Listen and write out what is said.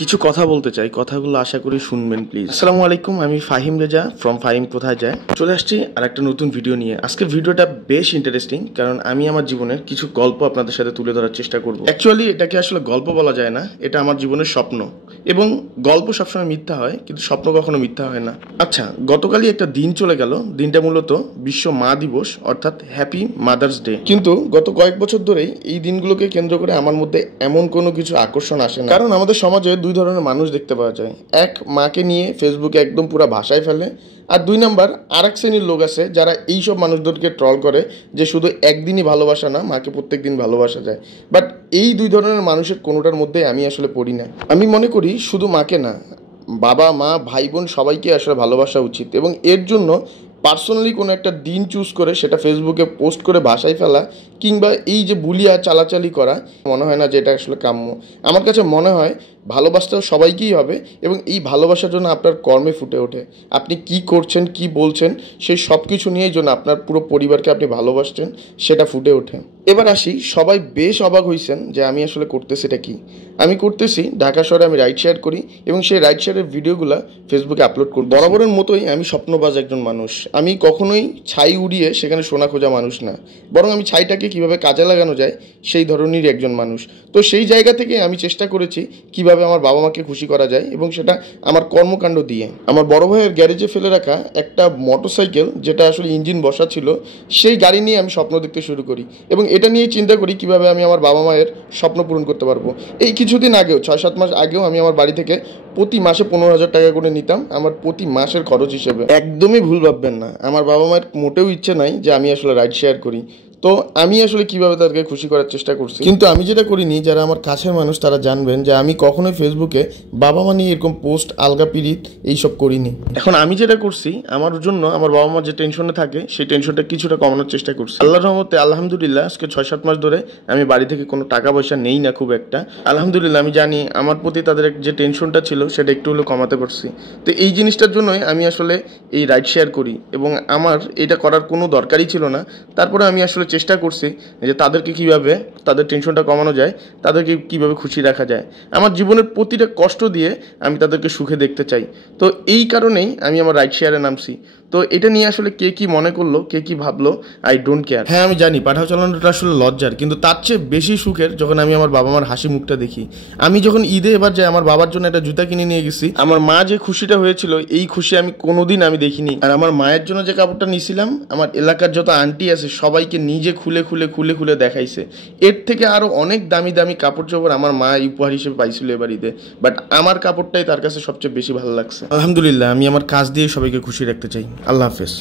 কিছু কথা বলতে চাই, কথাগুলো আশা করি শুনবেন প্লিজ। আসসালামু আলাইকুম, আমি ফাহিম রেজা ফ্রম ফাহিম কোথায় যায় চলে আসছি আর একটা নতুন ভিডিও নিয়ে। আজকের ভিডিওটা বেশ ইন্টারেস্টিং, কারণ আমি আমার জীবনের কিছু গল্প আপনাদের সাথে তুলে ধরার চেষ্টা করব। অ্যাকচুয়ালি এটাকে আসলে গল্প বলা যায় না, এটা আমার জীবনের স্বপ্ন। এবং গল্প সবসময় মিথ্যা হয়, কিন্তু স্বপ্ন কখনো মিথ্যা হয় না। আচ্ছা, গতকালই একটা দিন চলে গেল। দিনটা মূলত বিশ্ব মা দিবস, অর্থাৎ হ্যাপি মাদার্স ডে। কিন্তু গত কয়েক বছর ধরেই এই দিনগুলোকে কেন্দ্র করে আমার মধ্যে এমন কোনো কিছু আকর্ষণ আসে না। কারণ আমাদের সমাজে দুই ধরনের মানুষ দেখতে পাওয়া যায়। এক, মাকে নিয়ে ফেসবুকে একদম পুরো ভাষায় ফেলে। আর দুই নাম্বার আর এক শ্রেণীর লোক আছে যারা এইসব মানুষদেরকে ট্রল করে যে শুধু একদিনই ভালোবাসা না, মাকে প্রত্যেক দিন ভালোবাসা যায়। বাট এই দুই ধরনের মানুষের কোনোটার মধ্যে আমি আসলে পড়ি না। আমি মনে করি শুধু মাকে না, বাবা মা ভাই বোন সবাইকে আসলে ভালোবাসা উচিত। এবং এর জন্য পার্সোনালি কোনো একটা দিন চুজ করে সেটা ফেসবুকে পোস্ট করে ভাষায় ফেলা কিংবা এই যে বুলিয়া চালাচালি করা, মনে হয় না যে এটা আসলে কাম্য। আমার কাছে মনে হয় ভালোবাসতে সবাইকেই হবে, এবং এই ভালোবাসার জন্য আপনার কর্মে ফুটে ওঠে। আপনি কি করছেন, কি বলছেন, সেই সব কিছু নিয়েই জন্য আপনার পুরো পরিবারকে আপনি ভালোবাসছেন, সেটা ফুটে ওঠে। এবার আসি, সবাই বেশ অবাক হয়েছেন যে আমি আসলে করতেছি এটা কি। আমি করতেছি ঢাকা শহরে আমি রাইড শেয়ার করি, এবং সেই রাইড শেয়ারের ভিডিওগুলো ফেসবুকে আপলোড করি। বরাবরের মতোই আমি স্বপ্নবাজ একজন মানুষ। আমি কখনোই ছাই উড়িয়ে সেখানে সোনা খোঁজা মানুষ না, বরং আমি ছাইটাকে কীভাবে কাজে লাগানো যায় সেই ধরনেরই একজন মানুষ। তো সেই জায়গা থেকে আমি চেষ্টা করেছি কীভাবে আমার বাবা মাকে খুশি করা যায়, এবং সেটা আমার কর্মকাণ্ড দিয়ে। আমার বড় ভাইয়ের গ্যারেজে ফেলে রাখা একটা মোটরসাইকেল, যেটা আসলে ইঞ্জিন বসা ছিল, সেই গাড়ি নিয়ে আমি স্বপ্ন দেখতে শুরু করি, এবং এটা নিয়ে চিন্তা করি কীভাবে আমি আমার বাবা মায়ের স্বপ্ন পূরণ করতে পারবো। এই কিছুদিন আগেও, 6-7 মাস আগেও আমি আমার বাড়ি থেকে প্রতি মাসে 15,000 টাকা করে নিতাম আমার প্রতি মাসের খরচ হিসেবে। একদমই ভুল ভাববেন না, আমার বাবা মায়ের মোটেও ইচ্ছে নাই যে আমি আসলে রাইড শেয়ার করি। তো আমি আসলে কিভাবে তাদেরকে খুশি করার চেষ্টা করছি। কিন্তু আমি যেটা করিনি, যারা আমার কাছের মানুষ তারা জানবেন যে আমি কখনোই ফেসবুকে বাবা মা নিয়ে এরকম পোস্ট, আলগা পিরিত এইসব করিনি। এখন আমি যেটা করছি, আমার জন্য আমার বাবা মা যে টেনশনে থাকে সেই টেনশনটা কিছুটা কমানোর চেষ্টা করছি। আল্লাহর রহমতে আলহামদুলিল্লাহ আজকে 6-7 মাস ধরে আমি বাড়ি থেকে কোনো টাকা পয়সা নেই না খুব একটা। আলহামদুলিল্লাহ আমি জানি আমার প্রতি তাদের যে টেনশনটা ছিল সেটা একটু হলেও কমাতে পারছি। তো এই জিনিসটার জন্যই আমি আসলে এই রাইড শেয়ার করি, এবং আমার এটা করার কোনো দরকারই ছিল না। তারপরে আমি আসলে চেষ্টা করছি যে তাদেরকে কিভাবে তাদের টেনশনটা কমানো যায়, তাদেরকে কিভাবে খুশি রাখা যায়। আমার জীবনের প্রতিটা কষ্ট দিয়ে আমি তাদেরকে সুখে দেখতে চাই। তো এই কারণেই আমি আমার রাইড শেয়ারে নামছি। তো এটা নিয়ে আসলে কে কি মনে করলো, কে কি ভাবলো, আই ডোন্ট কেয়ার। হ্যাঁ, আমি জানি পাঠাও চালানোটা আসলে লজ্জার, কিন্তু তার চেয়ে বেশি সুখের যখন আমি আমার বাবা মার হাসি মুখটা দেখি। আমি যখন ঈদে এবার যাই আমার বাবার জন্য একটা জুতা কিনে নিয়ে গেছি, আমার মা যে খুশিটা হয়েছিল এই খুশি আমি কোনোদিন আমি দেখিনি। আর আমার মায়ের জন্য যে কাপড়টা নিয়েছিলাম, আমার এলাকার যত আন্টি আছে সবাইকে নিজে খুলে খুলে খুলে খুলে দেখাইছে। এর থেকে আরও অনেক দামি দামি কাপড় চোপড় আমার মা উপহার হিসেবে পাইছিল এবার ঈদে, বাট আমার কাপড়টাই তার কাছে সবচেয়ে বেশি ভালো লাগছে। আলহামদুলিল্লাহ, আমি আমার কাজ দিয়ে সবাইকে খুশি রাখতে চাই। আল্লাহ হাফেজ।